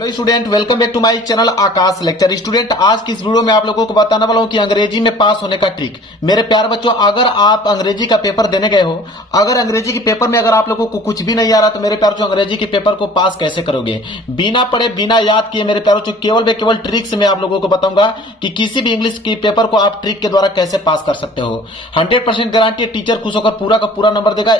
Hello student, welcome back to my channel Aakash lecture. Student, आज की इस वीडियो में आप लोगों को बताने वाला हूं कि अंग्रेजी में पास होने का ट्रिक। मेरे प्यार बच्चों, अगर आप अंग्रेजी का पेपर देने गए हो, अगर अंग्रेजी के पेपर में अगर आप लोगों को कुछ भी नहीं आ रहा, तो मेरे प्यार बच्चों अंग्रेजी के पेपर को पास कैसे करोगे बिना पढ़े बिना याद किए। मेरे प्यार बच्चों केवल ट्रिक से मैं आप लोगों को बताऊंगा कि किसी भी इंग्लिश के पेपर को आप ट्रिक के द्वारा कैसे पास कर सकते हो। 100% गारंटी, टीचर खुश होकर पूरा का पूरा नंबर देगा।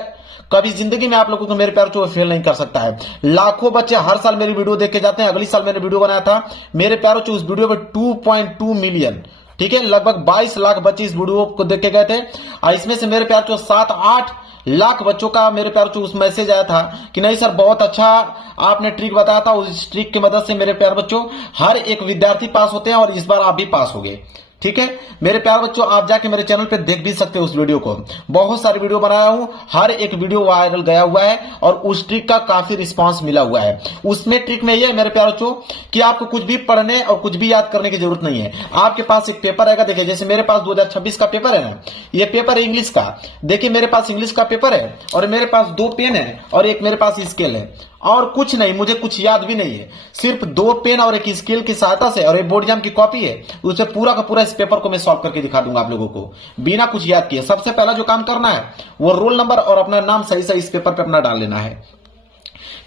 कभी जिंदगी में आप लोगों को मेरे प्यार बच्चों फेल नहीं कर सकता है। लाखों बच्चे हर साल मेरी वीडियो देख के जाते हैं। अगली साल मैंने वीडियो बनाया था मेरे प्यार बच्चों, उस वीडियो में 2.2 मिलियन, ठीक है, लगभग 22 लाख बच्चे इस वीडियो को देख के गए थे। और इसमें से मेरे प्यार बच्चों 7-8 लाख बच्चों का मेरे प्यार बच्चों उस मैसेज आया था कि नहीं सर, बहुत अच्छा आपने ट्रिक बताया था। उस ट्रिक की मदद से मेरे प्यार बच्चों हर एक विद्यार्थी पास होते हैं और इस बार आप भी पास हो गए। ठीक है मेरे प्यार बच्चों, आप जाके मेरे चैनल पे देख भी सकते हो उस वीडियो को। बहुत सारी वीडियो बनाया हूं, हर एक वीडियो वायरल गया हुआ है और उस ट्रिक का काफी रिस्पांस मिला हुआ है। उसमें ट्रिक में ये है मेरे प्यार बच्चों कि आपको कुछ भी पढ़ने और कुछ भी याद करने की जरूरत नहीं है। आपके पास एक पेपर आएगा, देखिए जैसे मेरे पास 2026 का पेपर है ना, ये पेपर है इंग्लिश का। देखिए मेरे पास इंग्लिश का पेपर है और मेरे पास 2 पेन है और एक मेरे पास स्केल है और कुछ नहीं, मुझे कुछ याद भी नहीं है। सिर्फ 2 पेन और एक स्केल की सहायता से और एक बोर्ड एग्जाम की कॉपी है, उससे पूरा का पूरा इस पेपर को मैं सॉल्व करके दिखा दूंगा आप लोगों को बिना कुछ याद किए। सबसे पहला जो काम करना है वो रोल नंबर और अपना नाम सही सही इस पेपर पे अपना डाल लेना है।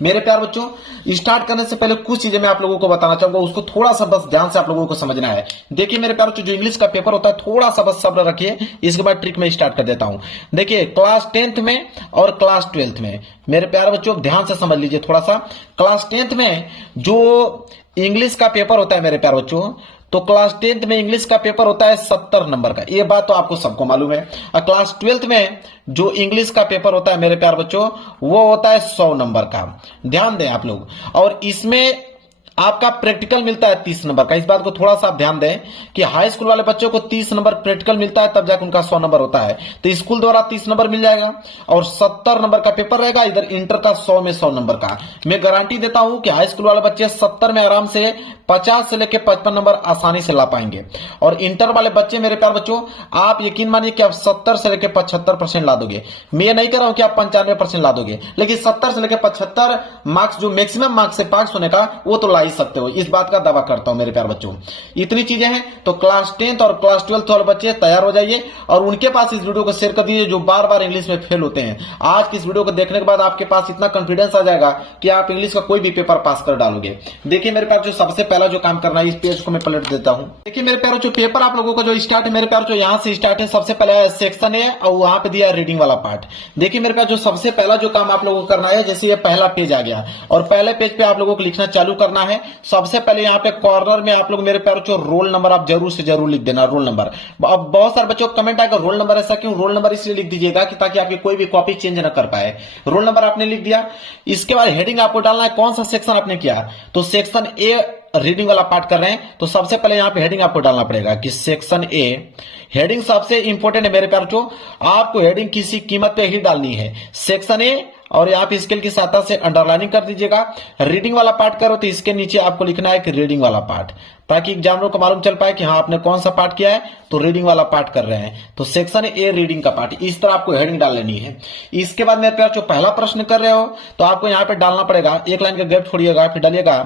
मेरे प्यार बच्चों, स्टार्ट करने से पहले कुछ चीजें मैं आप लोगों को बताना चाहूंगा, उसको थोड़ा सा बस ध्यान से आप लोगों को समझना है। देखिए मेरे प्यार बच्चों, जो इंग्लिश का पेपर होता है थोड़ा सा बस सब्र रखिए, इसके बाद ट्रिक में स्टार्ट कर देता हूं। देखिए क्लास 10th में और क्लास 12th में मेरे प्यार बच्चों ध्यान से समझ लीजिए थोड़ा सा। क्लास 10th में जो इंग्लिश का पेपर होता है मेरे प्यार बच्चों, तो क्लास 10th में इंग्लिश का पेपर होता है 70 नंबर का, ये बात तो आपको सबको मालूम है। और क्लास 12th में जो इंग्लिश का पेपर होता है मेरे प्यार बच्चों, वो होता है 100 नंबर का। ध्यान दें आप लोग। और इसमें आपका प्रैक्टिकल मिलता है 30 नंबर का। इस बात को थोड़ा सा आप ध्यान दें कि हाई स्कूल वाले बच्चों को 30 नंबर प्रैक्टिकल मिलता है, तब जाकर उनका 100 नंबर होता है। तो स्कूल द्वारा 30 नंबर मिल जाएगा और 70 नंबर का पेपर रहेगा। इधर इंटर का 100 में 100 नंबर का। मैं गारंटी देता हूं कि हाई स्कूल वाले बच्चे 70 में आराम से 50 से लेकर 55 नंबर आसानी से ला पाएंगे। और इंटर वाले बच्चे मेरे प्यार बच्चों, आप यकीन मानिए कि आप 70 से लेकर 75% ला दोगे। मैं ये नहीं कह रहा हूं कि आप 95% ला दोगे, लेकिन 70 से लेकर 75 मार्क्स जो मैक्सिमम मार्क्स से पास होने का, वो तो ला ही सकते हो। इस बात का दावा करता हूं मेरे प्यार बच्चों। इतनी चीजें हैं तो क्लास 10th और क्लास 12th वाले बच्चे तैयार हो जाइए और उनके पास इस वीडियो को शेयर कर दीजिए जो बार बार इंग्लिश में फेल होते हैं। आज की इस वीडियो को देखने के बाद आपके पास इतना कॉन्फिडेंस आ जाएगा कि आप इंग्लिश का कोई भी पेपर पास कर डालोगे। देखिए मेरे प्यार, जो सबसे पहला जो काम करना है, इस पेज को मैं पलट देता हूं। देखिए मेरे प्यार, जो पेपर आप लोगों का जो स्टार्ट है मेरे प्यार, जो यहां से स्टार्ट है, सबसे पहले सेक्शन है और वहां पे दिया है रीडिंग वाला पार्ट। देखिए मेरे प्यार, जो सबसे पहला जो काम आप लोगों को करना है, जैसे ये पहला पेज आ गया और पहले पेज पे आप लोगों को लिखना चालू करना है। सबसे पहले यहाँ पे कॉर्नर में आप लोग मेरे प्यार बच्चों रोल नंबर आप जरूर से जरूर लिख देना, रोल नंबर। अब बहुत सारे बच्चों को कमेंट आएगा रोल नंबर ऐसा क्यों? रोल नंबर इसलिए लिख दीजिएगा कि ताकि आपकी कोई भी कॉपी चेंज ना कर पाए। रोल नंबर आपने लिख दिया। इसके बाद हेडिंग आपको डालना है, कौन सा सेक्शन आपने किया, तो सेक्शन ए रीडिंग वाला पार्ट कर रहे हैं, तो सबसे पहले यहां पे हेडिंग आपको डालना पड़ेगा कि सेक्शन ए। हेडिंग सबसे इंपॉर्टेंट है मेरे प्यार बच्चों, आपको हेडिंग किसी कीमत पे ही डालनी है, सेक्शन ए। और यहाँ पे स्केल की सहायता से अंडरलाइनिंग कर दीजिएगा। रीडिंग वाला पार्ट करो तो इसके नीचे आपको लिखना है कि रीडिंग वाला पार्ट, ताकि एग्जामिनर को मालूम चल पाए कि हाँ आपने कौन सा पार्ट किया है, तो रीडिंग वाला पार्ट कर रहे हैं, तो सेक्शन ए रीडिंग का पार्ट। इस तरह आपको हेडिंग डाल लेनी है। इसके बाद मेरे प्यार जो पहला प्रश्न कर रहे हो, तो आपको यहाँ पे डालना पड़ेगा, एक लाइन का गैप छोड़िएगा, फिर डालिएगा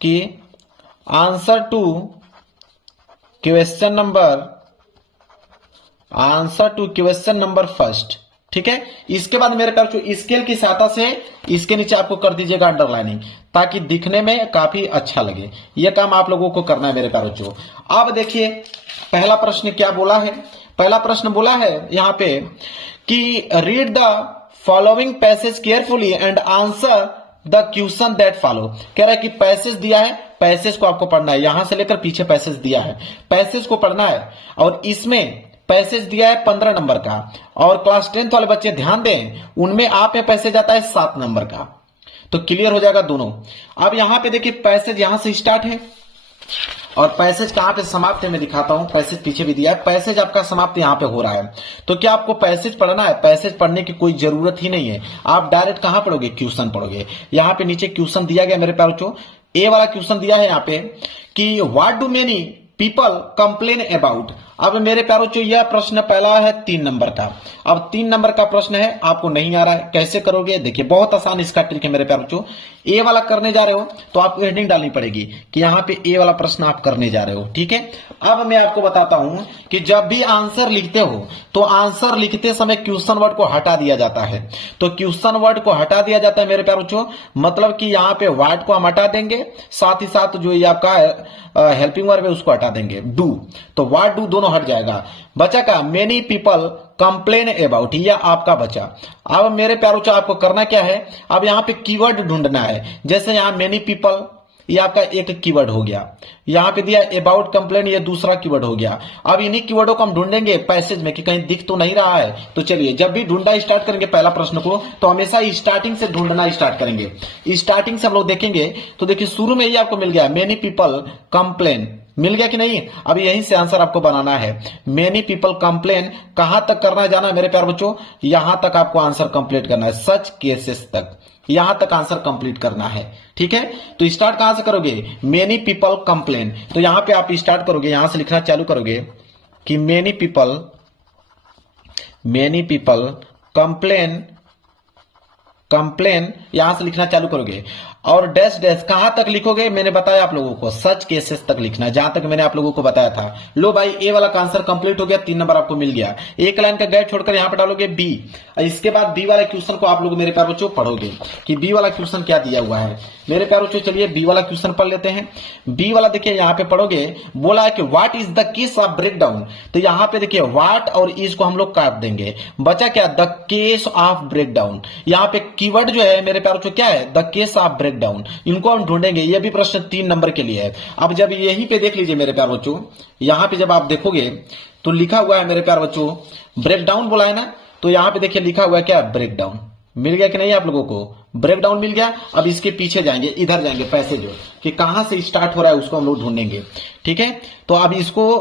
कि answer to question number first. ठीक है, इसके बाद मेरे प्यार स्केल की सहायता से इसके नीचे आपको कर दीजिएगा अंडरलाइनिंग, ताकि दिखने में काफी अच्छा लगे। यह काम आप लोगों को करना है मेरे प्यार बच्चों। अब देखिए पहला प्रश्न क्या बोला है। पहला प्रश्न बोला है यहां पे कि read the following passage carefully and answer the question that follow. कह रहा है कि पैसेज दिया है, पैसेज को आपको पढ़ना है, यहां से लेकर पीछे पैसेज दिया है, पैसेज को पढ़ना है। और इसमें पैसेज दिया है 15 नंबर का और क्लास 10th वाले बच्चे ध्यान दें, उनमें आप में पैसेज आता है 7 नंबर का, तो क्लियर हो जाएगा दोनों। अब यहां पे देखिए पैसेज यहां से स्टार्ट है और पैसेज कहां पे समाप्त है मैं दिखाता हूं। पैसेज पीछे भी दिया है, पैसेज आपका समाप्त यहां पे हो रहा है। तो क्या आपको पैसेज पढ़ना है? पैसेज पढ़ने की कोई जरूरत ही नहीं है, आप डायरेक्ट कहां पढ़ोगे, क्वेश्चन पढ़ोगे। यहां पे नीचे क्वेश्चन दिया गया मेरे प्यारे बच्चों, ए वाला क्वेश्चन दिया है यहाँ पे कि what do many people complain about. अब मेरे प्यारों जो यह प्रश्न पहला है 3 नंबर का। अब 3 नंबर का प्रश्न है, आपको नहीं आ रहा है, कैसे करोगे? देखिए बहुत आसान इसका ट्रिक है मेरे प्यारों। ए वाला करने जा रहे हो तो आपको हेडिंग डालनी पड़ेगी कि यहाँ पे ए वाला प्रश्न आप करने जा रहे हो, ठीक है। अब मैं आपको बताता हूं कि जब भी आंसर लिखते हो तो आंसर लिखते समय क्वेश्चन वर्ड को हटा दिया जाता है। तो क्वेश्चन वर्ड को हटा दिया जाता है मेरे प्यारों, मतलब कि यहाँ पे वर्ड को हम हटा देंगे, साथ ही साथ जो ये आपका हेल्पिंग वर्ब है उसको हटा देंगे, डू। तो वाट डू दोनों हट जाएगा। बचा का मेनी पीपल कंप्लेन अबाउट, यह आपका बचा। अब मेरे प्यारों आपको करना क्या है, अब यहाँ पे कीवर्ड ढूंढना है। जैसे यहाँ मेनी पीपल, ये आपका एक कीवर्ड हो गया। यहाँ पे दिया अबाउट कंप्लेन, ये दूसरा कीवर्ड हो गया। अब इन्हीं कीवर्डों को हम ढूंढेंगे पैसेज में कि कहीं दिख तो नहीं रहा है। तो चलिए, जब भी ढूंढना स्टार्ट करेंगे पहला प्रश्न को, तो हमेशा स्टार्टिंग से ढूंढना स्टार्ट करेंगे। स्टार्टिंग से हम लोग देखेंगे तो देखिए शुरू में ही आपको मिल गया मेनी पीपल कंप्लेन, मिल गया कि नहीं। अब यहीं से आंसर आपको बनाना है। मेनी पीपल कंप्लेन कहां तक करना जाना है मेरे प्यार बच्चों, यहां तक आपको आंसर कंप्लीट करना है, सच केसेस तक, यहां तक आंसर कंप्लीट करना है, ठीक है। तो स्टार्ट कहां से करोगे, मेनी पीपल कंप्लेन। तो यहां पे आप स्टार्ट करोगे, यहां से लिखना चालू करोगे कि मेनी पीपल कंप्लेन, यहां से लिखना चालू करोगे। और डैश डैश कहां तक लिखोगे, मैंने बताया आप लोगों को सच केसेस तक लिखना, जहां तक मैंने आप लोगों को बताया था। लो भाई, ए वाला का आंसर कंप्लीट हो गया, 3 नंबर आपको मिल गया। एक लाइन का गैप छोड़कर यहां पे डालोगे बी। इसके बाद बी वाला क्वेश्चन को आप लोग मेरे प्यारे बच्चों पढ़ोगे कि बी वाला क्वेश्चन क्या दिया हुआ है। मेरे प्यारे बच्चों चलिए बी वाला क्वेश्चन पढ़ लेते हैं। बी वाला देखिए यहां पे पढ़ोगे, बोला है कि what is the case of break down. तो यहां पे देखिए व्हाट और इज को हम लोग काट देंगे, बचा क्या, the case of break down. यहां पे कीवर्ड जो है मेरे प्यारे बच्चों क्या है, the case of break down. इनको हम ढूंढेंगे, ये भी प्रश्न 3 नंबर के लिए है। अब जब यहीं पे देख लीजिए मेरे प्यारे बच्चों, यहां पे जब आप देखोगे तो लिखा हुआ है मेरे प्यारे बच्चों ब्रेक डाउन बोला है ना, तो यहां पे देखिए लिखा हुआ है क्या, ब्रेक डाउन। मिल गया कि नहीं आप लोगों को, ब्रेक डाउन मिल गया। अब इसके पीछे जाएंगे, इधर जाएंगे पैसेज कि कहां से स्टार्ट हो रहा है उसको हम लोग ढूंढेंगे, ठीक है। तो अब इसको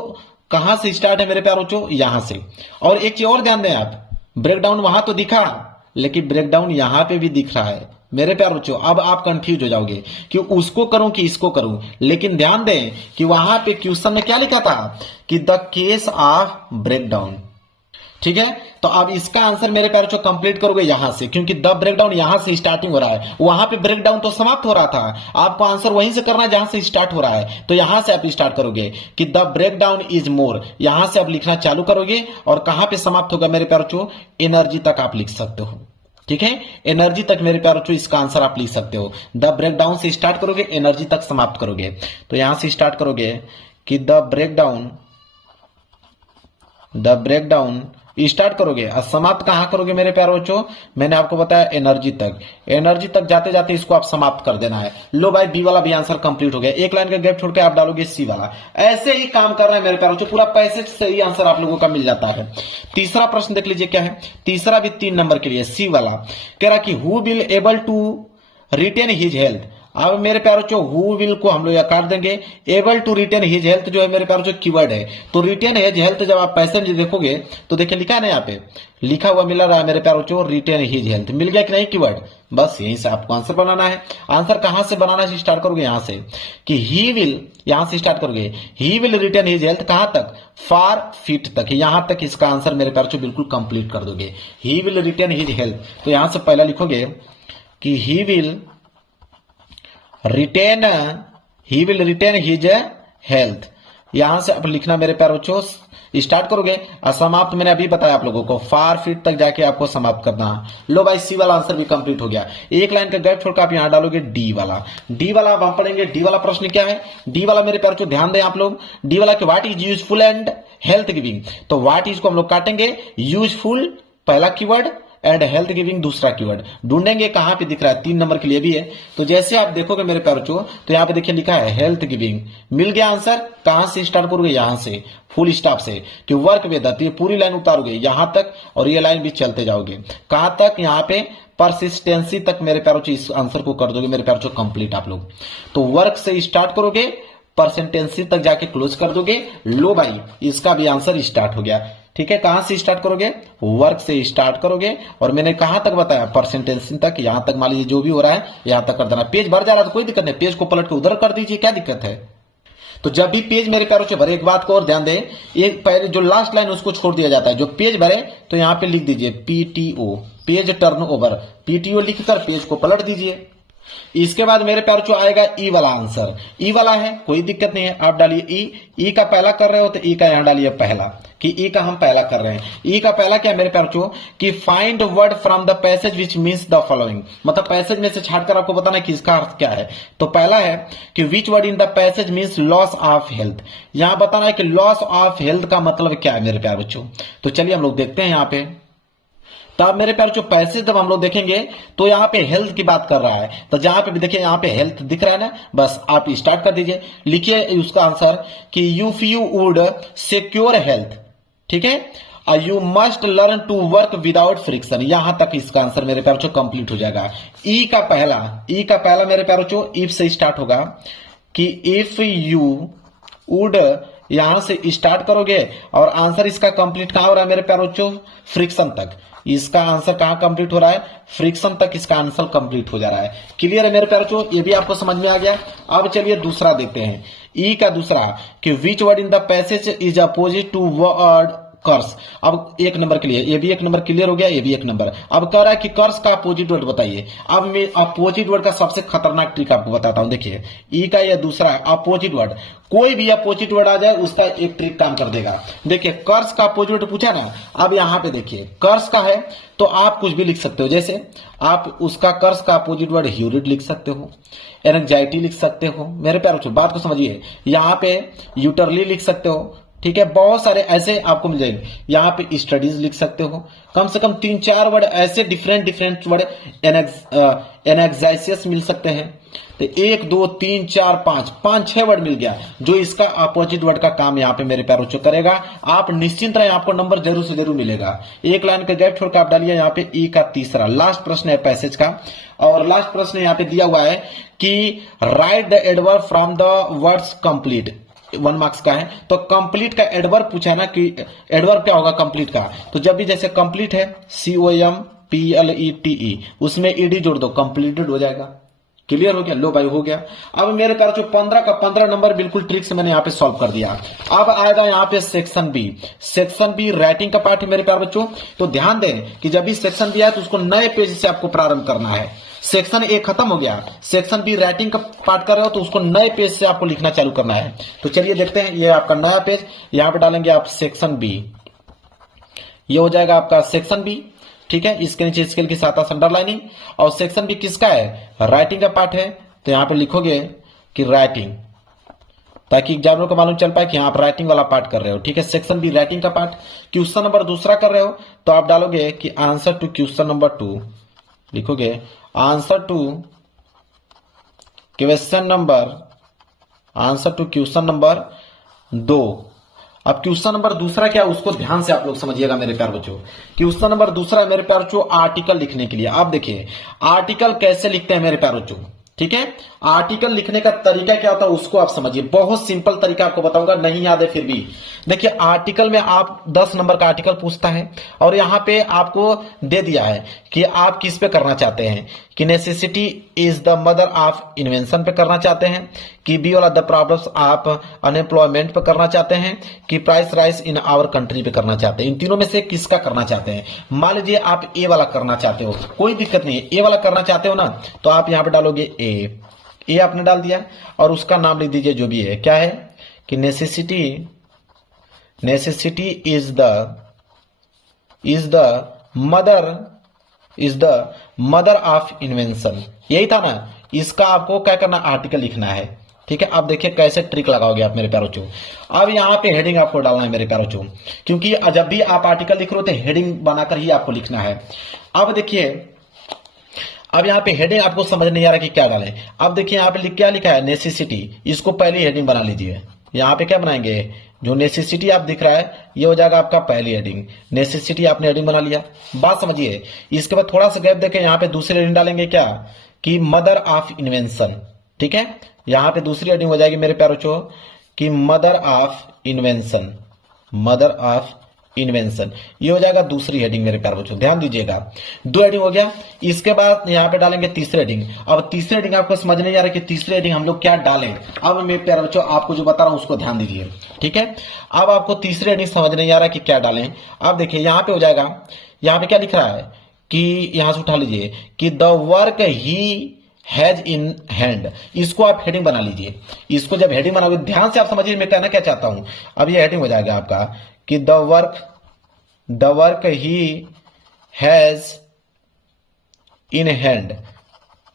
कहां से स्टार्ट है मेरे प्यारे बच्चों, यहां से। और एक चीज और ध्यान दें आप, ब्रेक डाउन वहां तो दिखा, लेकिन ब्रेक डाउन यहां पे भी दिख रहा है मेरे प्यारे बच्चों। अब आप कंफ्यूज हो जाओगे कि उसको करूं कि इसको करूं, लेकिन ध्यान दें कि वहां पे क्वेश्चन में क्या लिखा था कि the case of break down, ठीक है। तो अब इसका आंसर मेरे प्यारे बच्चों कंप्लीट करोगे यहां से, क्योंकि द ब्रेकडाउन यहां से स्टार्टिंग हो रहा है, वहां पे ब्रेकडाउन तो समाप्त हो रहा था। आपको आंसर वहीं से करना है जहां से स्टार्ट हो रहा है। तो यहां से आप स्टार्ट करोगे कि द ब्रेकडाउन इज मोर, यहां से आप लिखना चालू करोगे। और कहां पे समाप्त होगा मेरे प्यारे बच्चों, एनर्जी तक आप लिख सकते हो, ठीक है। एनर्जी तक मेरे प्यारे बच्चों इसका आंसर आप लिख सकते हो। द ब्रेकडाउन से स्टार्ट करोगे, एनर्जी तक समाप्त करोगे। तो यहां से स्टार्ट करोगे कि द ब्रेकडाउन स्टार्ट करोगे और समाप्त कहां करोगे मेरे प्यारे बच्चों, मैंने आपको बताया एनर्जी तक। एनर्जी तक जाते जाते इसको आप समाप्त कर देना है। लो भाई, बी वाला भी आंसर कंप्लीट हो गया। एक लाइन का गैप छोड़कर आप डालोगे सी वाला। ऐसे ही काम कर रहे हैं मेरे प्यारे बच्चों, पूरा पैसेज से ही आंसर आप लोगों का मिल जाता है। तीसरा प्रश्न देख लीजिए क्या है, तीसरा भी 3 नंबर के लिए, सी वाला कह रहा कि who will able to retain his health. अब मेरे प्यारे बच्चों हु विल को हम लोग यह काट देंगे, able to retain his health जो है मेरे प्यारे बच्चों कीवर्ड है। तो रिटेन हिज हेल्थ जब आप पैसेज देखोगे तो देखिए लिखा है ना, यहाँ पे लिखा हुआ मिल रहा है मेरे प्यारे बच्चों रिटेन हिज हेल्थ। मिल गया कि नहीं कीवर्ड, बस यहीं से आपको आंसर बनाना है। आंसर कहां से बनाना है, स्टार्ट करोगे यहां से कि ही विल, यहां से स्टार्ट करोगे he will retain his health, कहां तक, फार फीट तक, यहां तक इसका आंसर मेरे प्यारे बच्चों बिल्कुल कंप्लीट कर दोगे। He will retain his health, तो यहां से पहला लिखोगे कि he will retain his health. यहां से आप लिखना मेरे प्यारे बच्चों स्टार्ट करोगे। असमाप्त मैंने अभी बताया आप लोगों को, फार फीट तक जाके आपको समाप्त करना। लो भाई, सी वाला आंसर भी कंप्लीट हो गया। एक लाइन का गैप छोड़कर आप यहां डालोगे डी वाला। डी वाला अब हम पढ़ेंगे, डी वाला प्रश्न क्या है। डी वाला मेरे प्यारे बच्चों ध्यान दें आप लोग, डी वाला कि what is useful and health giving. तो व्हाट इज को हम लोग काटेंगे, यूजफुल पहला कीवर्ड एंड हेल्थ गिविंग दूसरा कीवर्ड। ढूंढेंगे कहां पे दिख रहा है, 3 नंबर के लिए भी है। तो जैसे आप देखोगे मेरे प्यारे बच्चों, तो यहां पे देखिए लिखा है हेल्थ गिविंग। मिल गया आंसर। कहां से स्टार्ट करोगे, यहां से फुल स्टॉप से कि वर्क विद, ये पूरी लाइन उतारोगे यहां तक और ये लाइन भी चलते जाओगे कहां तक, यहां पे परसिस्टेंसी तक मेरे प्यारे बच्चों इस आंसर को कर दोगे मेरे प्यारे बच्चों कंप्लीट आप लोग। तो वर्क से स्टार्ट करोगे, परसेंटेंसी तक जाके क्लोज कर दोगे। लो भाई, इसका भी आंसर स्टार्ट हो गया, ठीक है। कहां से स्टार्ट करोगे, वर्क से स्टार्ट करोगे। और मैंने कहां तक बताया, परसेंटेंसी तक, यहां तक मान लीजिए जो भी हो रहा है यहां तक कर देना। पेज भर जा रहा है तो कोई दिक्कत नहीं, पेज को पलट के उधर कर दीजिए, क्या दिक्कत है। तो जब भी पेज मेरे प्यारों से भरे, एक बात को और ध्यान दें, एक पहले जो लास्ट लाइन उसको छोड़ दिया जाता है। जो पेज भरे तो यहां पे लिख दीजिए पीटीओ, पेज टर्नओवर। पीटीओ लिखकर पेज को पलट दीजिए। इसके बाद मेरे प्यारों जो आएगा ई वाला आंसर। ई वाला है, कोई दिक्कत नहीं है, आप डालिए ई का पहला कर रहे हो तो ई का यहां डालिए पहला, कि ई का हम पहला कर रहे हैं। ई का पहला क्या है मेरे प्यारों कि find word from the passage which means the following, मतलब पैसेज में से छाटकर आपको बताना कि इसका अर्थ क्या है। तो पहला है कि which word in the passage means loss of health. यहां बताना है कि लॉस ऑफ हेल्थ का मतलब क्या है मेरे प्यारे बच्चों। तो चलिए हम लोग देखते हैं यहां पे। तब मेरे प्यारे जो पैसेज जब हम लोग देखेंगे तो यहाँ पे हेल्थ की बात कर रहा है, तो जहां पे भी देखिए यहाँ पे हेल्थ दिख रहा है ना, बस आप स्टार्ट कर दीजिए। लिखिए उसका आंसर कि यू वुड सिक्योर हेल्थ, ठीक है। You must learn to work without friction, यहां तक इसका आंसर मेरे प्यारे कंप्लीट हो जाएगा। ई का पहला मेरे प्यारे इफ से स्टार्ट होगा कि इफ यू वुड, यहां से स्टार्ट करोगे और आंसर इसका कंप्लीट कहां हो रहा है मेरे प्यारे फ्रिक्शन तक। इसका आंसर कहां कंप्लीट हो रहा है, फ्रिक्शन तक इसका आंसर कंप्लीट हो जा रहा है। क्लियर है मेरे प्यारे, ये भी आपको समझ में आ गया। अब चलिए दूसरा देखते हैं। ई का दूसरा कि which word in the passage is opposite to word curse. अब एक नंबर के लिए ये भी एक नंबर क्लियर हो गया, ये भी एक नंबर। अब कह रहा है कि कर्स का अपोजिट वर्ड बताइए। अब मैं अपोजिट वर्ड का सबसे खतरनाक ट्रिक आपको बताता हूं। देखिए ई का ये दूसरा अपोजिट वर्ड, कोई भी अपोजिट वर्ड आ जाए उसका एक ट्रिक काम कर देगा। देखिए कर्स का अपोजिट वर्ड पूछा ना, अब यहां पे देखिए कर्स का है तो आप कुछ भी लिख सकते हो। जैसे आप उसका कर्स का अपोजिट वर्ड ह्यूरिड लिख सकते हो, एंजाइटी लिख सकते हो। मेरे प्यारे बात को समझिए, यहां पे यूटरली लिख सकते हो, ठीक है। बहुत सारे ऐसे आपको मिल जाएंगे। यहाँ पे स्टडीज लिख सकते हो, कम से कम 3-4 वर्ड ऐसे डिफरेंट वर्ड एनेक्साइसिस मिल सकते हैं। तो 1 2 3 4 5 6 वर्ड मिल गया जो इसका अपोजिट वर्ड का काम यहाँ पे मेरे प्यारों से करेगा। आप निश्चिंत रहे, आपको नंबर जरूर से जरूर मिलेगा। एक लाइन का गैप छोड़कर आप डालिए यहाँ पे ई का तीसरा लास्ट प्रश्न है पैसेज का, और लास्ट प्रश्न यहाँ पे दिया हुआ है कि right the adverb from the words complete, 1 marks का है। तो कंप्लीट का एडवर्ब पूछा है ना कि एडवर्ब क्या होगा कंप्लीट का, तो जब भी जैसे कंप्लीट है COMPLETE, उसमें ईडी जोड़ दो, कंप्लीटेड हो जाएगा। क्लियर हो गया, लो भाई हो गया। अब मेरे प्यारे जो 15 का 15 नंबर बिल्कुल ट्रिक से मैंने यहाँ पे सॉल्व कर दिया। अब आएगा यहाँ पे section B. Section B writing का पार्ट है मेरे प्यारे बच्चों। तो ध्यान दें कि जब भी सेक्शन बी आए तो उसको नए पेज से आपको प्रारंभ करना है। सेक्शन ए खत्म हो गया, सेक्शन बी राइटिंग का पार्ट कर रहे हो तो उसको नए पेज से आपको लिखना चालू करना है। तो चलिए देखते हैं, ये आपका नया पेज, यहाँ पे डालेंगे आप सेक्शन बी, ये हो जाएगा आपका सेक्शन बी, ठीक है। इसके नीचे स्केल के साथ अंडरलाइनिंग, और सेक्शन बी किसका है, राइटिंग का पार्ट है। तो यहाँ पे लिखोगे कि राइटिंग, ताकि एग्जामिनर को मालूम चल पाए कि आप राइटिंग वाला पार्ट कर रहे हो, ठीक है। सेक्शन बी राइटिंग का पार्ट। क्वेश्चन नंबर दूसरा कर रहे हो तो आप डालोगे कि आंसर टू क्वेश्चन नंबर 2, लिखोगे आंसर टू क्वेश्चन नंबर 2। अब क्वेश्चन नंबर दूसरा क्या है उसको ध्यान से आप लोग समझिएगा मेरे प्यारे बच्चों। क्वेश्चन नंबर दूसरा मेरे प्यारे बच्चों आर्टिकल लिखने के लिए। आप देखिए आर्टिकल कैसे लिखते हैं मेरे प्यारे बच्चों, ठीक है। आर्टिकल लिखने का तरीका क्या होता है उसको आप समझिए, बहुत सिंपल तरीका आपको बताऊंगा, नहीं याद है फिर भी। देखिए आर्टिकल में आप 10 नंबर का आर्टिकल पूछता है और यहाँ पे आपको दे दिया है कि आप किस पे करना चाहते हैं, कि necessity is the mother of invention पे करना चाहते हैं, कि बी वाला द प्रॉब्लम्स आप अनएम्प्लॉयमेंट पे करना चाहते हैं, कि price rise in our country पे करना चाहते हैं। इन तीनों में से किसका करना चाहते हैं। मान लीजिए आप ए वाला करना चाहते हो, कोई दिक्कत नहीं है, ए वाला करना चाहते हो ना, तो आप यहाँ पे डालोगे ए आपने डाल दिया और उसका नाम लिख दीजिए जो भी है, क्या है कि necessity is the mother of invention, यही था ना। इसका आपको क्या करना, आर्टिकल लिखना है, ठीक है। अब देखिए कैसे ट्रिक लगाओगे आप मेरे प्यारे बच्चों। अब यहाँ पे हेडिंग आपको डालना है मेरे प्यारे बच्चों, क्योंकि जब भी आप आर्टिकल लिख रहे हो तो हेडिंग बनाकर ही आपको लिखना है। अब देखिए अब यहाँ पे हेडिंग आपको समझ नहीं आ रहा कि क्या डालें। अब देखिए यहाँ पे क्या लिखा है, नेसेसिटी, इसको पहली हेडिंग बना लीजिए। यहाँ पे क्या बनाएंगे, जो नेसेसिटी आप दिख रहा है ये हो जाएगा आपका पहली हेडिंग। नेसेसिटी आपने हेडिंग बना लिया, बात समझिए। इसके बाद थोड़ा सा गैप देखें, यहाँ पे दूसरी हेडिंग डालेंगे क्या, कि मदर ऑफ इन्वेंशन, ठीक है। यहाँ पे दूसरी हेडिंग हो जाएगी मेरे प्यारे बच्चों कि मदर ऑफ इन्वेंशन, ये हो जाएगा दूसरी हेडिंग मेरे प्यारे बच्चों, ध्यान दीजिएगा। 2 हेडिंग हो गया। इसके बाद यहाँ पे डालेंगे तीसरी हेडिंग। अब तीसरी हेडिंग आपको समझ नहीं आ रहा कि तीसरी हेडिंग हम लोग क्या डालें। अब मेरे प्यारे बच्चों आपको जो बता रहा हूं उसको ध्यान दीजिए, ठीक है। अब आपको तीसरी हेडिंग समझ नहीं आ रहा कि क्या डालें। अब देखिए यहाँ पे हो जाएगा, यहाँ पे क्या लिख रहा है कि यहां से उठा लीजिए कि the work he has in hand, इसको आप हेडिंग बना लीजिए। इसको जब हेडिंग बनाओगे ध्यान से आप समझिए मैं कहना क्या चाहता हूं। अब ये हेडिंग हो जाएगा आपका कि the work he has in hand,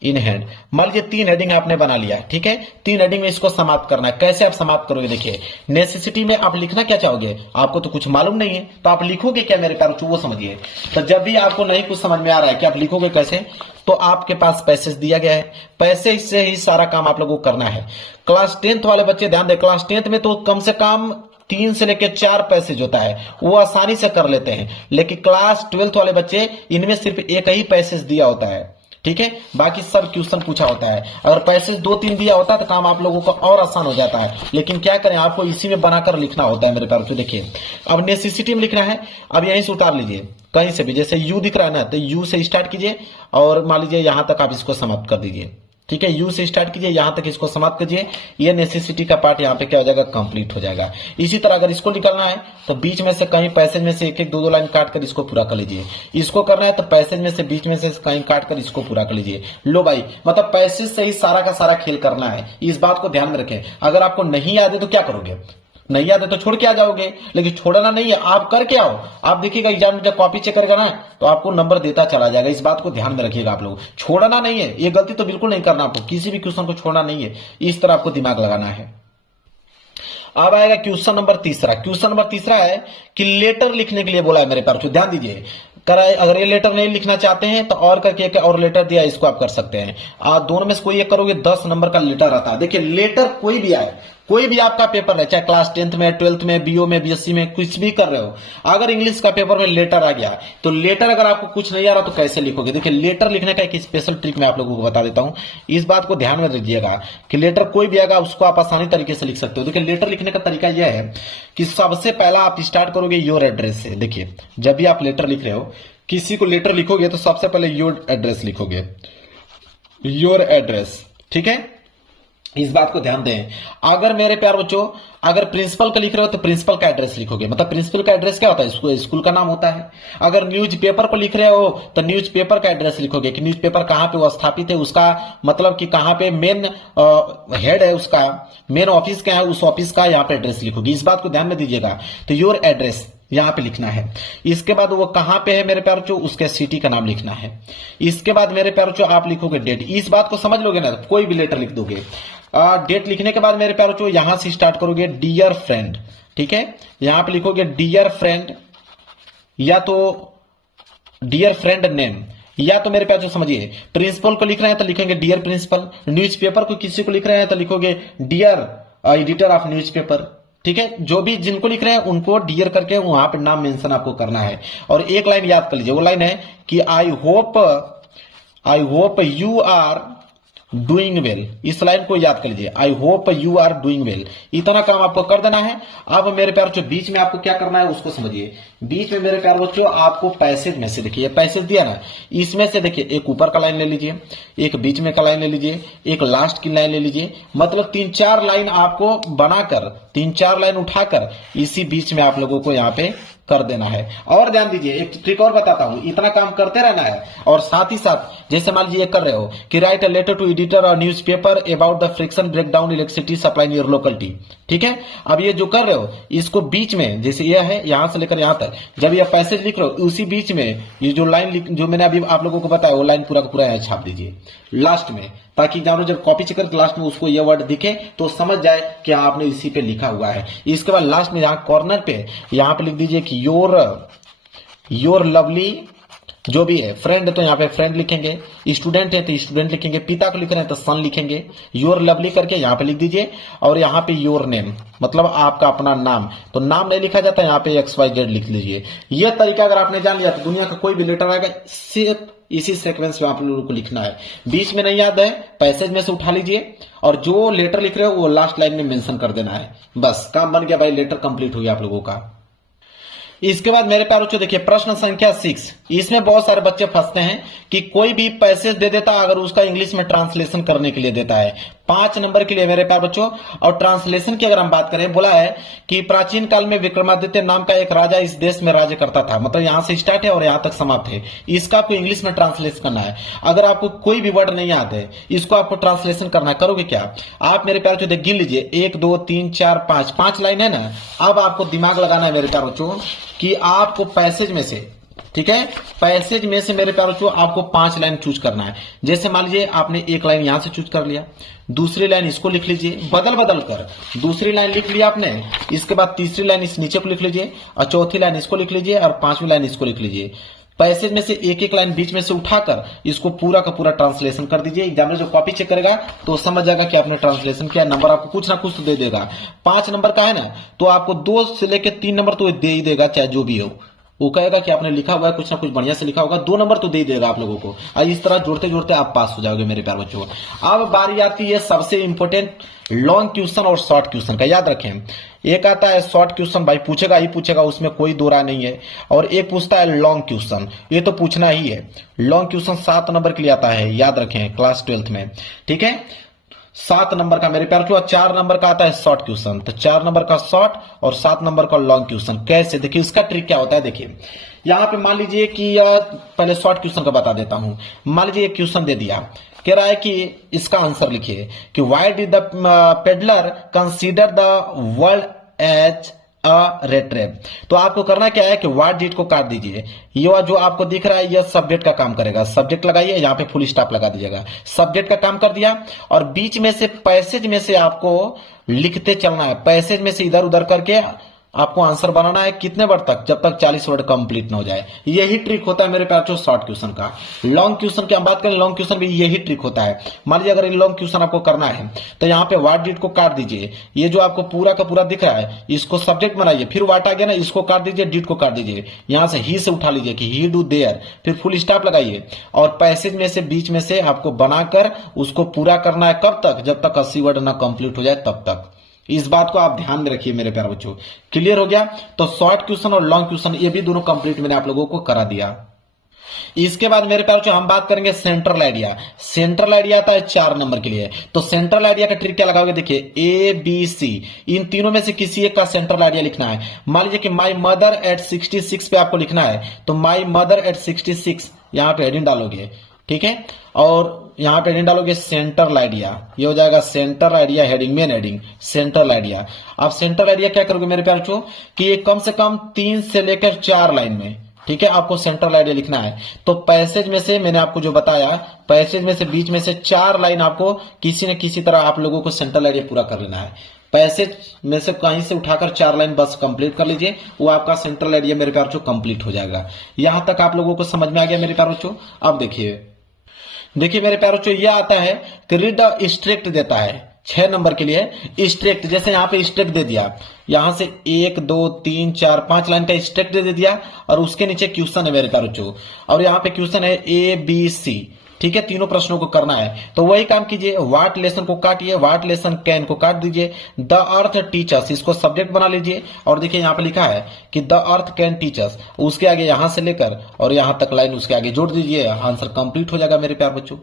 in hand. मान लीजिए 3 हेडिंग आपने बना लिया, ठीक है। 3 हेडिंग में इसको समाप्त करना है। कैसे आप समाप्त करोगे, देखिए नेसेसिटी में आप लिखना क्या चाहोगे, आपको तो कुछ मालूम नहीं है तो आप लिखोगे क्या मेरे प्यारे बच्चों, वो समझिए। तो जब भी आपको नहीं कुछ समझ में आ रहा है कि आप लिखोगे कैसे, तो आपके पास पैसेज दिया गया है, पैसेज से ही सारा काम आप लोगों को करना है। क्लास 10th वाले बच्चे ध्यान दें, क्लास 10th में तो कम से कम 3 से लेकर 4 पैसेज होता है, वो आसानी से कर लेते हैं। लेकिन क्लास 12th वाले बच्चे, इनमें सिर्फ एक ही पैसेज दिया होता है, ठीक है, बाकी सब क्वेश्चन पूछा होता है। अगर पैसेज 2-3 दिया होता है तो काम आप लोगों का और आसान हो जाता है, लेकिन क्या करें आपको इसी में बनाकर लिखना होता है मेरे प्यारे बच्चों। देखिए अब नेसेसिटी में लिखना है, अब यहीं से उतार लीजिए कहीं से भी, जैसे यू दिख रहा है ना, तो यू से स्टार्ट कीजिए और मान लीजिए यहां तक आप इसको समाप्त कर दीजिए, ठीक है। यू से स्टार्ट कीजिए, यहां तक इसको समाप्त कीजिए। ये नेसेसिटी का पार्ट यहां पे क्या हो जाएगा, कंप्लीट हो जाएगा। इसी तरह अगर इसको निकालना है तो बीच में से कहीं पैसेज में से 1-1, 2-2 लाइन काट कर इसको पूरा कर लीजिए। इसको करना है तो पैसेज में से बीच में से कहीं काट कर इसको पूरा कर लीजिए। लो भाई, मतलब पैसेज से ही सारा का सारा खेल करना है, इस बात को ध्यान में रखें। अगर आपको नहीं याद है तो क्या करोगे, नहीं याद है तो छोड़ के आ जाओगे, लेकिन छोड़ना नहीं है, आप करके आओ। आप देखिएगा एग्जाम में जब कॉपी चेक करेगा ना तो आपको नंबर देता चला जाएगा, इस बात को ध्यान में रखिएगा आप लोग। छोड़ना नहीं है, ये गलती तो बिल्कुल नहीं करना आपको, किसी भी क्वेश्चन को छोड़ना नहीं है, इस तरह आपको दिमाग लगाना है। अब आएगा क्वेश्चन नंबर तीसरा। क्वेश्चन नंबर तीसरा है कि लेटर लिखने के लिए बोला है मेरे पास, ध्यान दीजिए। अगर ये लेटर नहीं लिखना चाहते हैं तो और करके एक और लेटर दिया, इसको आप कर सकते हैं। दोनों में से कोई एक करोगे, 10 नंबर का लेटर आता है। देखिए लेटर कोई भी आए, कोई भी आपका पेपर है, चाहे क्लास 10th में, 12th में, बीओ में, बीएससी में, कुछ भी कर रहे हो, अगर इंग्लिश का पेपर में लेटर आ गया तो लेटर अगर आपको कुछ नहीं आ रहा तो कैसे लिखोगे। देखिए लेटर लिखने का एक स्पेशल ट्रिक मैं आप लोगों को बता देता हूं, इस बात को ध्यान में रखिएगा कि लेटर कोई भी आएगा उसको आप आसानी तरीके से लिख सकते हो। देखिए लेटर लिखने का तरीका यह है कि सबसे पहला आप स्टार्ट करोगे योर एड्रेस से। देखिए जब भी आप लेटर लिख रहे हो, किसी को लेटर लिखोगे तो सबसे पहले योर एड्रेस लिखोगे, योर एड्रेस, ठीक है। इस बात को ध्यान दें। अगर मेरे प्यार बच्चों अगर प्रिंसिपल का लिख रहे हो तो प्रिंसिपल का एड्रेस लिखोगे, मतलब प्रिंसिपल का एड्रेस क्या होता है, स्कूल का नाम होता है। अगर न्यूज़पेपर को लिख रहे हो तो न्यूज़पेपर का एड्रेस लिखोगे कि न्यूज़पेपर कहां पे वो स्थापित है, उसका मतलब कि कहां पे मेन हेड है, उसका मेन ऑफिस क्या है, उस ऑफिस का यहाँ पे एड्रेस लिखोगे। इस बात को ध्यान में दीजिएगा। तो योर एड्रेस यहां पे लिखना है। इसके बाद वो कहां पे है मेरे प्यारे बच्चों, उसके सिटी का नाम लिखना है। इसके बाद मेरे प्यारे बच्चों आप लिखोगे डेट। इस बात को समझ लोगे ना, कोई भी लेटर लिख दोगे। डेट लिखने के बाद मेरे प्यारे बच्चों यहां से स्टार्ट करोगे डियर फ्रेंड, ठीक है। यहां पे लिखोगे डियर फ्रेंड, या तो डियर फ्रेंड नेम, या तो मेरे प्यारे समझिए प्रिंसिपल को लिख रहे हैं तो लिखेंगे डियर प्रिंसिपल, न्यूज़पेपर को किसी को लिख रहे हैं तो लिखोगे डियर एडिटर ऑफ न्यूज़पेपर, ठीक है। जो भी जिनको लिख रहे हैं उनको डियर करके वहां पे नाम मेंशन आपको करना है। और एक लाइन याद कर लीजिए, वो लाइन है कि I hope you are doing well. इस लाइन को याद कर लीजिए, I hope you are doing well. इतना काम आपको कर देना है। अब मेरे प्यारे बच्चों बीच में आपको क्या करना है उसको समझिए। बीच में मेरे प्यारे बच्चों आपको पैसेज में से देखिए, पैसेज दिया ना, इसमें से देखिए एक ऊपर का लाइन ले लीजिए, एक बीच में का लाइन ले लीजिए, एक लास्ट की लाइन ले लीजिए। मतलब 3-4 लाइन आपको बनाकर, 3-4 लाइन उठाकर इसी बीच में आप लोगों को यहाँ पे कर देना है। और ध्यान दीजिए, एक ट्रिक और बताता हूं, इतना काम करते रहना है। और साथ ही साथ जैसे मान लीजिए कर रहे हो कि write a letter to editor और newspaper about the frequent breakdown electricity supply in your locality, ठीक है। अब ये जो कर रहे हो इसको बीच में, जैसे ये है यहां से लेकर यहां तक, जब ये पैसेज लिख रहे हो उसी बीच में ये जो लाइन जो मैंने अभी आप लोगों को बताया वो लाइन पूरा का पूरा यहां छाप दीजिए लास्ट में, ताकि जानो जब कॉपी चेक कर लास्ट में उसको ये वर्ड दिखे तो समझ जाए कि आपने इसी पे लिखा हुआ है। इसके बाद लास्ट में यहाँ कॉर्नर पे यहाँ पे लिख दीजिए कि योर लवली जो भी है, फ्रेंड तो यहाँ पे फ्रेंड लिखेंगे, स्टूडेंट है तो स्टूडेंट लिखेंगे, पिता को लिख रहे हैं तो सन लिखेंगे, योर लवली करके यहाँ पे लिख दीजिए। और यहाँ पे योर नेम मतलब आपका अपना नाम, तो नाम नहीं लिखा जाता, यहाँ पे XYZ लिख लीजिए। ये तरीका अगर आपने जान लिया तो दुनिया का कोई भी लेटर आएगा सिर्फ इसी सीक्वेंस में आप लोगों को लिखना है। बीच में नहीं याद है, पैसेज में से उठा लीजिए और जो लेटर लिख रहे हो वो लास्ट लाइन में मेंशन कर देना है। बस काम बन गया भाई, लेटर कंप्लीट हो गया आप लोगों का। इसके बाद मेरे प्यारे बच्चों देखिए प्रश्न संख्या 6। इसमें बहुत सारे बच्चे फंसते हैं कि कोई भी पैसेज दे देता है, अगर उसका इंग्लिश में ट्रांसलेशन करने के लिए देता है 5 नंबर के लिए मेरे प्यारे बच्चों। और ट्रांसलेशन की अगर हम बात करें, बोला है कि प्राचीन काल में विक्रमादित्य नाम का एक राजा इस देश में राज्य करता था, मतलब यहां से स्टार्ट है और यहां तक समाप्त है। इसका आपको इंग्लिश में ट्रांसलेट करना है। अगर आपको कोई भी वर्ड नहीं आता है, इसको आपको ट्रांसलेशन करना है। करोगे क्या आप मेरे प्यारे बच्चों, गिन लीजिए 1 2 3 4 5 लाइन है ना। अब आपको दिमाग लगाना है मेरे प्यारे बच्चों कि आपको पैसेज में से, ठीक है, पैसेज में से मेरे प्यारे बच्चों आपको 5 लाइन चूज करना है। जैसे मान लीजिए आपने एक लाइन यहां से चूज कर लिया, दूसरी लाइन इसको लिख लीजिए बदल बदल कर, दूसरी लाइन लिख लिया आपने, इसके बाद तीसरी लाइन इस नीचे को लिख लीजिए और चौथी लाइन इसको लिख लीजिए और 5वीं लाइन इसको लिख लीजिए। पैसेज में से एक एक लाइन बीच में से उठाकर इसको पूरा का पूरा ट्रांसलेशन कर दीजिए। एग्जामिनर जो कॉपी चेक करेगा तो समझ जाएगा कि आपने ट्रांसलेशन किया। नंबर आपको कुछ ना कुछ तो दे देगा। 5 नंबर का है ना, तो आपको 2 से लेकर 3 नंबर तो दे ही देगा, चाहे जो भी हो। वो कहेगा कि आपने लिखा हुआ है, कुछ ना कुछ बढ़िया से लिखा होगा, 2 नंबर तो दे ही देगा आप लोगों को। और इस तरह जोड़ते जोड़ते आप पास हो जाओगे मेरे प्यारे बच्चों। अब बारी आती है सबसे इंपॉर्टेंट लॉन्ग क्वेश्चन और शॉर्ट क्वेश्चन का। याद रखें, एक आता है शॉर्ट क्वेश्चन, भाई पूछेगा ही पूछेगा, उसमें कोई दो राय नहीं है। और एक पूछता है लॉन्ग क्वेश्चन, ये तो पूछना ही है। लॉन्ग क्वेश्चन 7 नंबर के लिए आता है, याद रखें, क्लास 12th में, ठीक है। 7 नंबर का मेरे प्यारे बच्चों। 4 नंबर का आता है शॉर्ट क्वेश्चन, तो 4 नंबर का शॉर्ट और 7 नंबर का लॉन्ग क्वेश्चन। कैसे, देखिए इसका ट्रिक क्या होता है। देखिए यहां पे मान लीजिए कि पहले शॉर्ट क्वेश्चन का बता देता हूं। मान लीजिए एक क्वेश्चन दे दिया, कह रहा है कि इसका आंसर लिखिए कि why did the peddler consider the world as a rat trap. तो आपको करना क्या है कि व्हाट डिड को काट दीजिए। ये जो आपको दिख रहा है यह सब्जेक्ट का काम करेगा। सब्जेक्ट लगाइए, यहां पे फुल स्टॉप लगा दीजिएगा। सब्जेक्ट का काम कर दिया और बीच में से पैसेज में से आपको लिखते चलना है। पैसेज में से इधर उधर करके आपको आंसर बनाना है। कितने वर्ड तक, जब तक 40 वर्ड कंप्लीट ना हो जाए। यही ट्रिक होता है मेरे प्यारे बच्चों शॉर्ट क्वेश्चन का। लॉन्ग क्वेश्चन की हम बात करें, लॉन्ग क्वेश्चन भी यही ट्रिक होता है। मान लीजिए अगर लॉन्ग क्वेश्चन आपको करना है तो यहाँ पे व्हाट डिड को काट दीजिए। ये जो आपको पूरा का पूरा दिख रहा है इसको सब्जेक्ट बनाइए, फिर व्हाट आ गया ना, इसको काट दीजिए, डिड को काट दीजिए। यहां से ही से उठा लीजिए कि ही डू देयर, फिर फुल स्टॉप लगाइए और पैसेज में से बीच में से आपको बनाकर उसको पूरा करना है। कब तक, जब तक 80 वर्ड ना कंप्लीट हो जाए तब तक। इस बात को आप ध्यान में रखिए मेरे प्यारे बच्चों। क्लियर हो गया। तो शॉर्ट क्वेश्चन और लॉन्ग क्वेश्चन ये भी दोनों कंप्लीट मैंने आप लोगों को करा दिया। इसके बाद मेरे प्यारे बच्चों हम बात करेंगे सेंट्रल आइडिया। सेंट्रल आइडिया आता है 4 नंबर के लिए। तो सेंट्रल आइडिया का ट्रिक क्या लगाओगे, देखिए ABC, इन तीनों में से किसी एक का सेंट्रल आइडिया लिखना है। मान लीजिए कि माई मदर एट 66 पे आपको लिखना है, तो माई मदर एट 66 यहां पे हेडिंग डालोगे, ठीक है। और यहां पे हेडिंग डालोगे सेंट्रल आइडिया, ये हो जाएगा central idea heading, main heading central idea. आप सेंट्रल आइडिया क्या करोगे मेरे प्यारे बच्चों कि ये कम से कम 3 से लेकर 4 लाइन में, ठीक है, आपको सेंट्रल आइडिया लिखना है। तो पैसेज में से मैंने आपको जो बताया, पैसेज में से बीच में से 4 लाइन आपको किसी न किसी तरह आप लोगों को सेंट्रल आइडिया पूरा कर लेना है। पैसेज में से कहीं से उठाकर 4 लाइन बस कंप्लीट कर लीजिए, वो आपका सेंट्रल आइडिया मेरे प्यारे बच्चों कंप्लीट हो जाएगा। यहां तक आप लोगों को समझ में आ गया मेरे प्यारे बच्चों। अब देखिए मेरे प्यारे बच्चों, यह आता है कि रीड द स्ट्रिक्ट देता है 6 नंबर के लिए। स्ट्रिक्ट, जैसे यहाँ पे स्ट्रिक्ट दे दिया, यहां से 1 2 3 4 5 लाइन का स्ट्रिक्ट दे दिया और उसके नीचे क्वेश्चन है मेरे प्यारे बच्चों। और यहाँ पे क्वेश्चन है ABC, ठीक है, तीनों प्रश्नों को करना है। तो वही काम कीजिए, व्हाट लेसन को काटिए, व्हाट लेसन कैन को काट दीजिए, द अर्थ टीचर्स इसको सब्जेक्ट बना लीजिए। और देखिए यहाँ पे लिखा है कि द अर्थ कैन टीचर्स, उसके आगे यहां से लेकर और यहां तक लाइन उसके आगे जोड़ दीजिए, आंसर कंप्लीट हो जाएगा मेरे प्यारे बच्चों।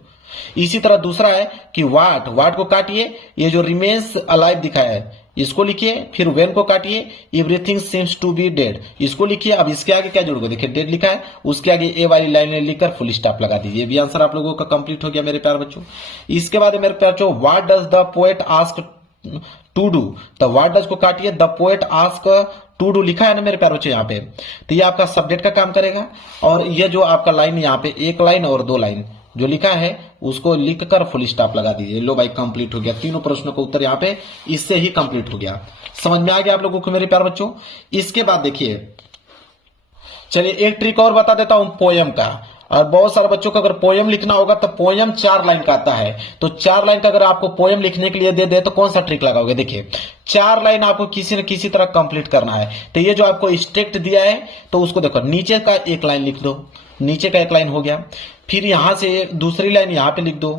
इसी तरह दूसरा है कि व्हाट को काटिए, ये जो रिमेन्स अलाइव दिखाया है इसको लिखिए, फिर व्हेन को काटिए, everything seems to be dead इसको लिखिए। अब इसके आगे क्या जोड़ोगे, देखिए डेड लिखा है, उसके आगे ए वाली लाइन लिखकर फुल स्टॉप लगा दीजिए। भी आंसर आप लोगों का कंप्लीट हो गया मेरे प्यारे बच्चों। इसके बाद मेरे प्यारे बच्चों, what does the poet ask to do, तो व्हाट डज को काटिए, the poet ask to do लिखा है ना मेरे प्यारे बच्चों यहाँ पे, तो ये आपका सब्जेक्ट का काम करेगा। और ये जो आपका लाइन यहाँ पे 1 लाइन और 2 लाइन जो लिखा है उसको लिखकर फुल स्टॉप लगा दीजिए। लो भाई कंप्लीट हो गया। तीनों प्रश्नों का उत्तर यहाँ पे इससे ही कंप्लीट हो गया। समझ में आ गया आप लोगों को मेरे प्यारे बच्चों। इसके बाद देखिए, चलिए एक ट्रिक और बता देता हूं पोयम का। और बहुत सारे बच्चों को अगर पोयम लिखना होगा तो पोयम 4 लाइन का आता है। तो 4 लाइन का अगर आपको पोयम लिखने के लिए दे दे तो कौन सा ट्रिक लगाओगे, देखिए 4 लाइन आपको किसी न किसी तरह कंप्लीट करना है। तो ये जो आपको स्ट्रिक्ट दिया है तो उसको देखो, नीचे का 1 लाइन लिख दो, नीचे का 1 लाइन हो गया, फिर यहां से दूसरी लाइन यहां पे लिख दो,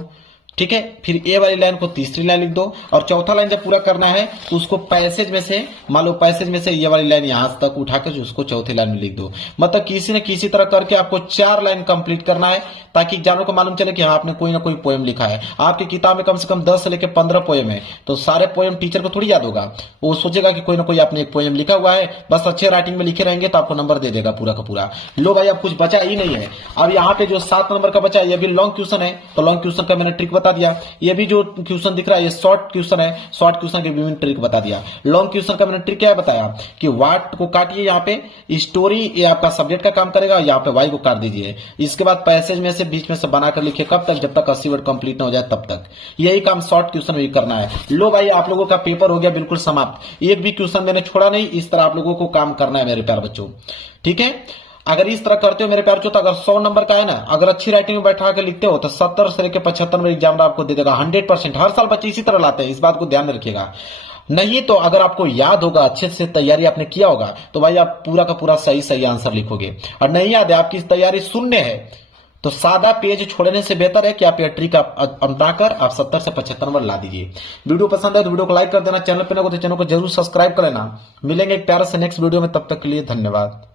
ठीक है। फिर ए वाली लाइन को तीसरी लाइन लिख दो और चौथा लाइन जब पूरा करना है तो उसको पैसेज में से, मान लो पैसेज में से ये वाली लाइन यहां तक उठा के उसको चौथी लाइन में लिख दो। मतलब किसी न किसी तरह करके आपको 4 लाइन कंप्लीट करना है ताकि एग्जामिनर को मालूम चले कि हाँ आपने कोई ना कोई पोएम लिखा है। आपकी किताब में कम से कम 10 से लेकर 15 पोएम है, तो सारे पोएम टीचर को थोड़ी याद होगा। वो सोचेगा कि कोई ना कोई आपने एक पोएम लिखा हुआ है, बस अच्छे राइटिंग में लिखे रहेंगे तो आपको नंबर दे देगा पूरा का पूरा। लो भाई अब कुछ बचा ही नहीं है। अब यहाँ पे जो 7 नंबर का बचा है ये भी लॉन्ग क्वेश्चन है, तो लॉन्ग क्वेश्चन का मैंने ट्रिक बता दिया। ये भी जो क्वेश्चन दिख रहा है ये शॉर्ट क्वेश्चन है, शॉर्ट क्वेश्चन के विभिन्न ट्रिक बता दिया। लॉन्ग क्वेश्चन का मैंने ट्रिक क्या बताया कि वाट को काटिए, यहाँ पे स्टोरी ये आपका सब्जेक्ट का काम करेगा, यहाँ पे वाई को काट दीजिए। इसके बाद पैसेज में से बीच में से बनाकर लिखिए, कब तक, जब तक 80 वर्ड कंप्लीट ना हो जाए तब तक। यही काम शॉर्ट क्वेश्चन में करना है। लो भाई आप लोगों का पेपर हो गया बिल्कुल समाप्त, एक भी क्वेश्चन मैंने छोड़ा नहीं। इस तरह आप लोगों को काम करना है मेरे प्यारे बच्चों, ठीक है। अगर इस तरह करते हो मेरे प्यारे बच्चों, तो अगर 100 नंबर का है ना, अगर अच्छी राइटिंग में बैठा के लिखते हो तो 70 से लेकर 75 नंबर एग्जाम आपको दे देगा 100%। हर साल बच्चे इसी तरह लाते हैं, इस बात को ध्यान में रखिएगा। नहीं तो अगर आपको याद होगा, अच्छे से तैयारी आपने किया होगा, तो भाई आप पूरा का पूरा सही सही आंसर लिखोगे। और नहीं याद है, आपकी तैयारी शून्य है, तो सादा पेज छोड़ने से बेहतर है कि आप ये ट्रिक अपनाकर आप 70 से 75 नंबर ला दीजिए। वीडियो पसंद है तो वीडियो को लाइक कर देना, चैनल पे ना हो तो चैनल को जरूर सब्सक्राइब कर लेना। मिलेंगे एक प्यारे से नेक्स्ट वीडियो में, तब तक के लिए धन्यवाद।